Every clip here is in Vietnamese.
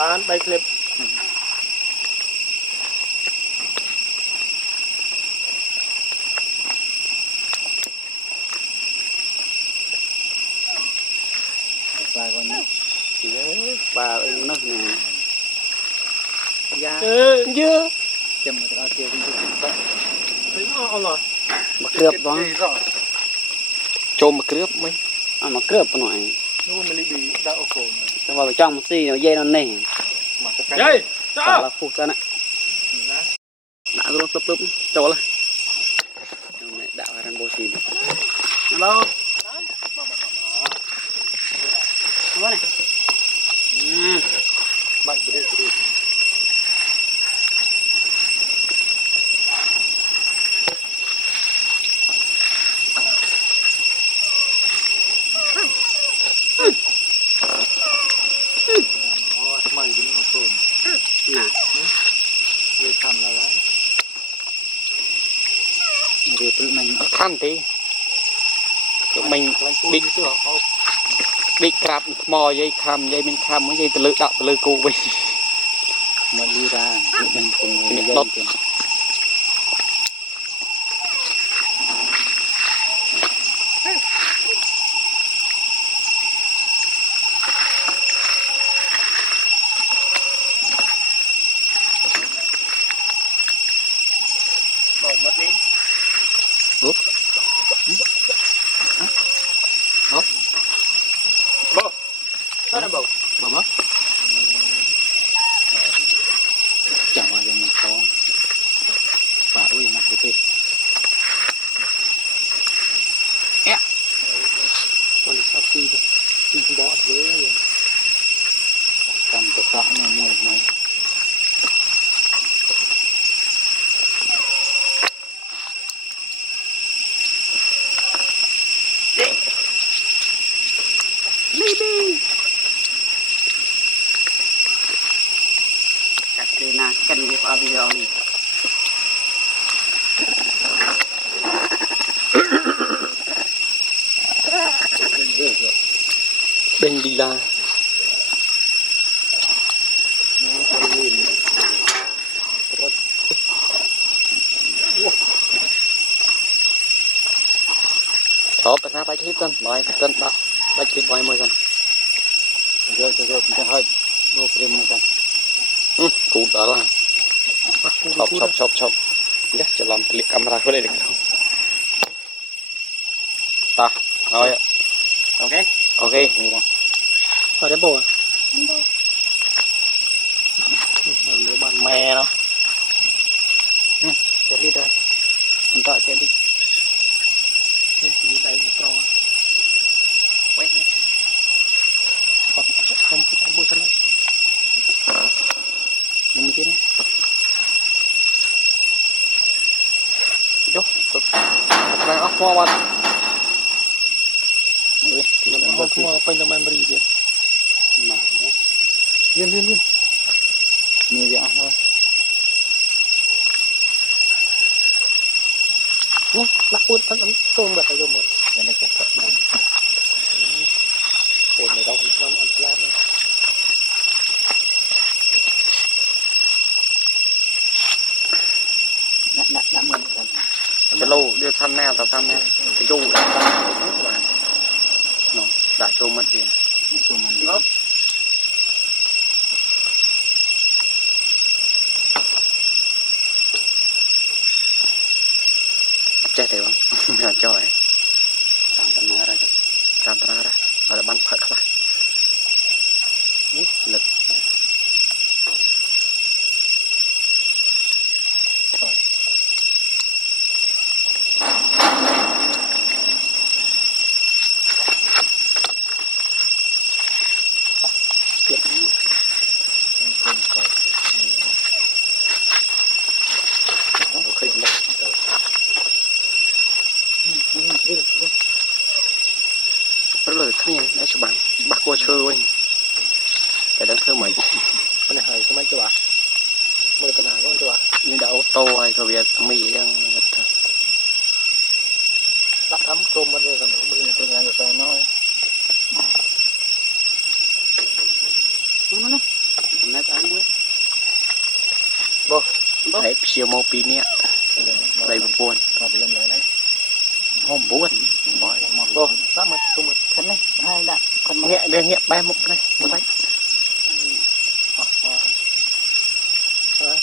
bán bay clip vài con nữa và em nó nè da dưa chầm một cái tiêu cũng được thấy ngon rồi mà cướp đó trộm mà cướp mấy mà cướp nó này nó mình bị đau cổ nó vào trong một xì nó dây nó nè dây là phụ cho nè đã rồi lấp cho là mẹ đạo hàng bô xì hello này mạnh bự mày cũng không tồn nè về thầm là vậy rồi tự mình khăn tí mình bị cạp mò dây khăm dây mình khăm dây từ lư đạo từ lư cụ vậy mà đi ra mình cùng mình dây đốt bầu mất đi hút hút bầu đó là bầu bầu mất chẳng bao giờ mình khó và ui mặt của tôi còn sao xì thôi xì bỏ với cầm cái cọ nó mùi này cắt cái na cân cái vào video này đinh đi la chó tao ngáp clip tân nói tân đã clip ngoài mười tân rồi mình hơi đồ krem này tân cụt đó là chọc nhá cho làm clip camera của đây được không ta rồi ok ở đến bầu à nếu bạn mè đó chết đi rồi mình tạo chết đi cái đấy là pro quét đi không có chạy bôi sân đấy nhưng mà chết đi vô này ốc hoa bạn ui không có pin tầm em bì tiền mà liên nhiều việc thôi lắc quên ăn tôm bật rồi một cái này kẹt thật đấy cồn này đâu không ăn lát nữa đã mượn rồi cái lô đưa thăm nè tao thăm nè cái chu nó đã cho mật về cho mình góp chết thì không là cho ấy tạm tạm ra cho tạm ra đây và là bắn phật các bạn lực rồi tiền không còn khi rất là thích nha để cho bạn bắt qua chơi quên để đáng thương mày cái này hơi cái máy cho bà mười cái nào có cho bà như đã ô tô hay rồi bây giờ mỹ đang ngất thôi bắt cắm tôm bên đây còn bây giờ tôi đang được sao nói nãy sáng quá đấy chiều màu pin nè đây một buồn Ngọc lên lại đấy. hôm buồn bỏi Ô, đó mà tôi một khánh này, hai đạn, con nhẹ đây nhẹ bay một này một đấy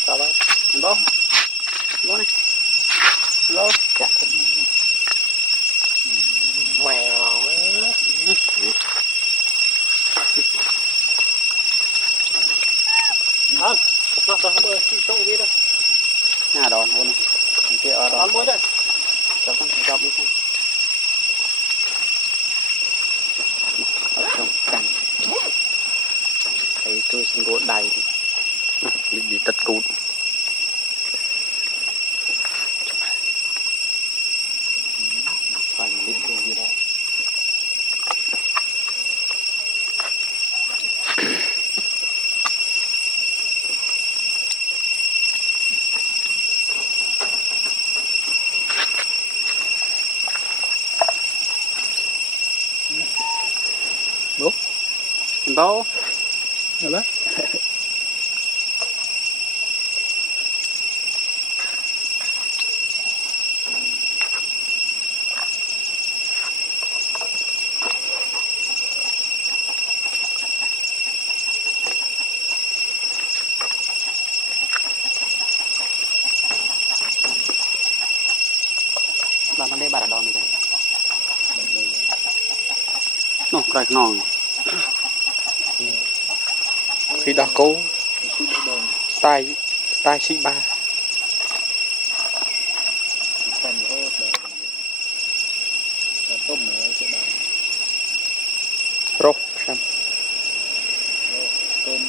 sao đây? đó đó này đó Chặt thật. Mèo á. Nó bơi sâu biết đâu. nhà đòn luôn này cái ở Đón đòn bơi đây. cho con thằng dọc đi không ở trong cành thấy tôi xin gỗ đầy bị tật cụt Phải một lít gì đây. đó Được đấy. đòn nó đây bà đã đòn rồi nó cài nòng khi đó cố style style C3 Còn hô đời. Là tôm nữa sẽ đào. rô xem Tôm.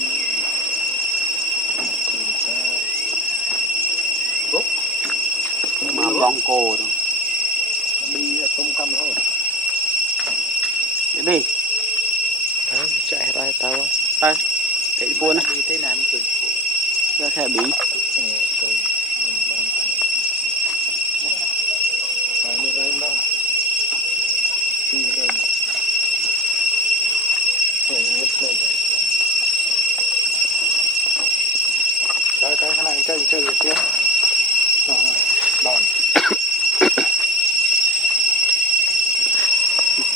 mà bong cô rồi Đi tôm căm thôi. cái đi đó chạy ra tao tay cái buôn á Đi thế nào cũng ra xe bí phải đi lấy đâu. Đi đây. Rồi ngất đây rồi. Đây cái này chơi được chưa? Đòn.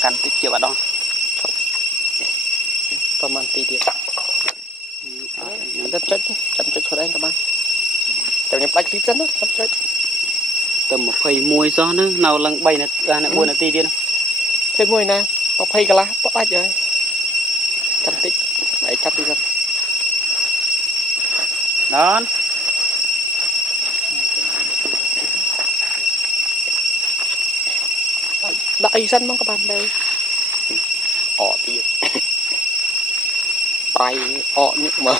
căn tích chịu bà đònประมาณตีเดียวchăm chết khỏi đây các bạn chăm nhập bạch lít chân đó chăm chết tầm một phẩy mùi gió nữa nào lần bay là buôn là ti đi đâu thêm mùi nè có phay cả lá bóc bạch rồi chăm tích đấy chăm đi dân đón đại dân mong các bạn đây ọ tiền bay ọ nhưng mà